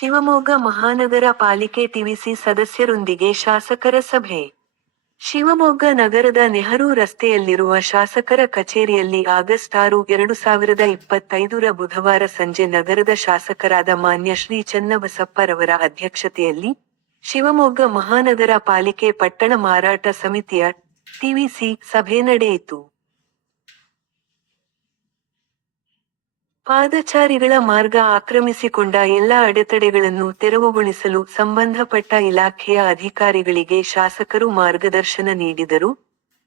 ಶಿವಮೊಗ್ಗ ಮಹಾನಗರ ಪಾಲಿಕೆ ಟಿವಿಸಿ ಸದಸ್ಯರೊಂದಿಗೆ ಶಾಸಕರ ಸಭೆ. ಶಿವಮೊಗ್ಗ ನಗರದ ನೆಹರು ರಸ್ತೆಯಲ್ಲಿರುವ ಶಾಸಕರ ಕಚೇರಿಯಲ್ಲಿ ಆಗಸ್ಟ್ ಆರು, ಎರಡು ಸಾವಿರದ ಇಪ್ಪತ್ತೈದರ ಬುಧವಾರ ಸಂಜೆ ನಗರದ ಶಾಸಕರಾದ ಮಾನ್ಯ ಶ್ರೀ ಚನ್ನಬಸಪ್ಪರವರ ಅಧ್ಯಕ್ಷತೆಯಲ್ಲಿ ಶಿವಮೊಗ್ಗ ಮಹಾನಗರ ಪಾಲಿಕೆ ಪಟ್ಟಣ ಮಾರಾಟ ಸಮಿತಿಯ ಟಿವಿಸಿ ಸಭೆ ನಡೆಯಿತು. ಪಾದಚಾರಿಗಳ ಮಾರ್ಗ ಆಕ್ರಮಿಸಿಕೊಂಡ ಎಲ್ಲ ಅಡೆತಡೆಗಳನ್ನು ತೆರವುಗೊಳಿಸಲು ಸಂಬಂಧಪಟ್ಟ ಇಲಾಖೆಯ ಅಧಿಕಾರಿಗಳಿಗೆ ಶಾಸಕರು ಮಾರ್ಗದರ್ಶನ ನೀಡಿದರು.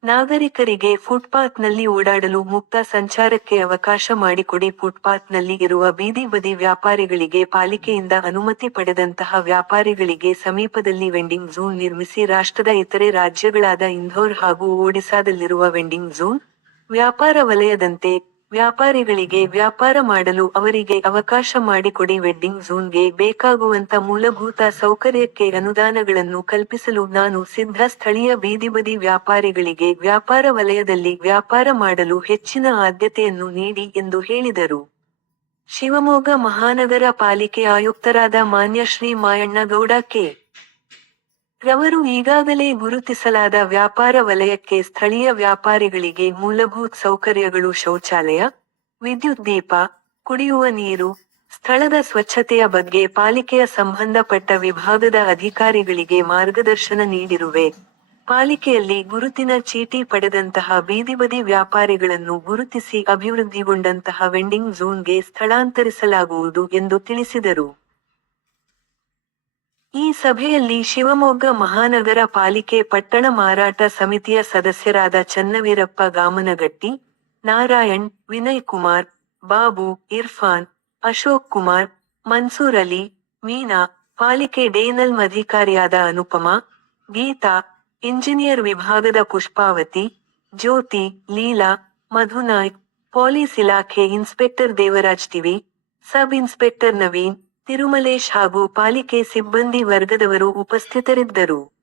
ನಾಗರಿಕರಿಗೆ ಫುಟ್ಪಾತ್ನಲ್ಲಿ ಓಡಾಡಲು ಮುಕ್ತ ಸಂಚಾರಕ್ಕೆ ಅವಕಾಶ ಮಾಡಿಕೊಡಿ. ಫುಟ್ಪಾತ್ನಲ್ಲಿ ಇರುವ ಬೀದಿ ಬದಿ ವ್ಯಾಪಾರಿಗಳಿಗೆ ಪಾಲಿಕೆಯಿಂದ ಅನುಮತಿ ಪಡೆದಂತಹ ವ್ಯಾಪಾರಿಗಳಿಗೆ ಸಮೀಪದಲ್ಲಿ ವೆಂಡಿಂಗ್ ಝೋನ್ ನಿರ್ಮಿಸಿ ರಾಷ್ಟ್ರದ ಇತರೆ ರಾಜ್ಯಗಳಾದ ಇಂಧೋರ್ ಹಾಗೂ ಒಡಿಸಾದಲ್ಲಿರುವ ವೆಂಡಿಂಗ್ ಝೋನ್ ವ್ಯಾಪಾರ ವಲಯದಂತೆ ವ್ಯಾಪಾರಿಗಳಿಗೆ ವ್ಯಾಪಾರ ಮಾಡಲು ಅವರಿಗೆ ಅವಕಾಶ ಮಾಡಿಕೊಡಿ ವೆಡ್ಡಿಂಗ್ ಝೋನ್ಗೆ ಬೇಕಾಗುವಂತ ಮೂಲಭೂತ ಸೌಕರ್ಯಕ್ಕೆ ಅನುದಾನಗಳನ್ನು ಕಲ್ಪಿಸಲು ನಾನು ಸಿದ್ಧ ಸ್ಥಳೀಯ ಬೀದಿ ಬದಿ ವ್ಯಾಪಾರಿಗಳಿಗೆ ವ್ಯಾಪಾರ ವಲಯದಲ್ಲಿ ವ್ಯಾಪಾರ ಮಾಡಲು ಹೆಚ್ಚಿನ ಆದ್ಯತೆಯನ್ನು ನೀಡಿ ಎಂದು ಹೇಳಿದರು. ಶಿವಮೊಗ್ಗ ಮಹಾನಗರ ಪಾಲಿಕೆ ಆಯುಕ್ತರಾದ ಮಾನ್ಯ ಶ್ರೀ ಮಾಯಣ್ಣಗೌಡ ಕೆ. ರವರು ಈಗಾಗಲೇ ಗುರುತಿಸಲಾದ ವ್ಯಾಪಾರ ವಲಯಕ್ಕೆ ಸ್ಥಳೀಯ ವ್ಯಾಪಾರಿಗಳಿಗೆ ಮೂಲಭೂತ ಸೌಕರ್ಯಗಳು ಶೌಚಾಲಯ, ವಿದ್ಯುತ್ ದೀಪ, ಕುಡಿಯುವ ನೀರು, ಸ್ಥಳದ ಸ್ವಚ್ಛತೆಯ ಬಗ್ಗೆ ಪಾಲಿಕೆಯ ಸಂಬಂಧಪಟ್ಟ ವಿಭಾಗದ ಅಧಿಕಾರಿಗಳಿಗೆ ಮಾರ್ಗದರ್ಶನ ನೀಡಿರುವೆ. ಪಾಲಿಕೆಯಲ್ಲಿ ಗುರುತಿನ ಚೀಟಿ ಪಡೆದಂತಹ ಬೀದಿ ಬದಿ ವ್ಯಾಪಾರಿಗಳನ್ನು ಗುರುತಿಸಿ ಅಭಿವೃದ್ಧಿಗೊಂಡಂತಹ ವೆಂಡಿಂಗ್ ಝೋನ್ಗೆ ಸ್ಥಳಾಂತರಿಸಲಾಗುವುದು ಎಂದು ತಿಳಿಸಿದರು. ಈ ಸಭೆಯಲ್ಲಿ ಶಿವಮೊಗ್ಗ ಮಹಾನಗರ ಪಾಲಿಕೆ ಪಟ್ಟಣ ಮಾರಾಟ ಸಮಿತಿಯ ಸದಸ್ಯರಾದ ಚನ್ನವೀರಪ್ಪ ಗಾಮನಗಟ್ಟಿ, ನಾರಾಯಣ್, ವಿನಯ್ ಕುಮಾರ್, ಬಾಬು, ಇರ್ಫಾನ್, ಅಶೋಕ್ ಕುಮಾರ್, ಮನ್ಸೂರ್ ಅಲಿ, ಮೀನಾ, ಪಾಲಿಕೆ ಡೇನಲ್ ಅಧಿಕಾರಿಯಾದ ಅನುಪಮಾ, ಗೀತಾ, ಇಂಜಿನಿಯರ್ ವಿಭಾಗದ ಪುಷ್ಪಾವತಿ, ಜ್ಯೋತಿ, ಲೀಲಾ ಮಧುನಾಯ್ ಪೊಲೀಸ್ ಇಲಾಖೆ inspector Devaraj TV, sub inspector Naveen Tirumalesh ಹಾಗೂ ಪಾಲಿಕೆ ಸಿಬ್ಬಂದಿ ವರ್ಗದವರು ಉಪಸ್ಥಿತರಿದ್ದರು.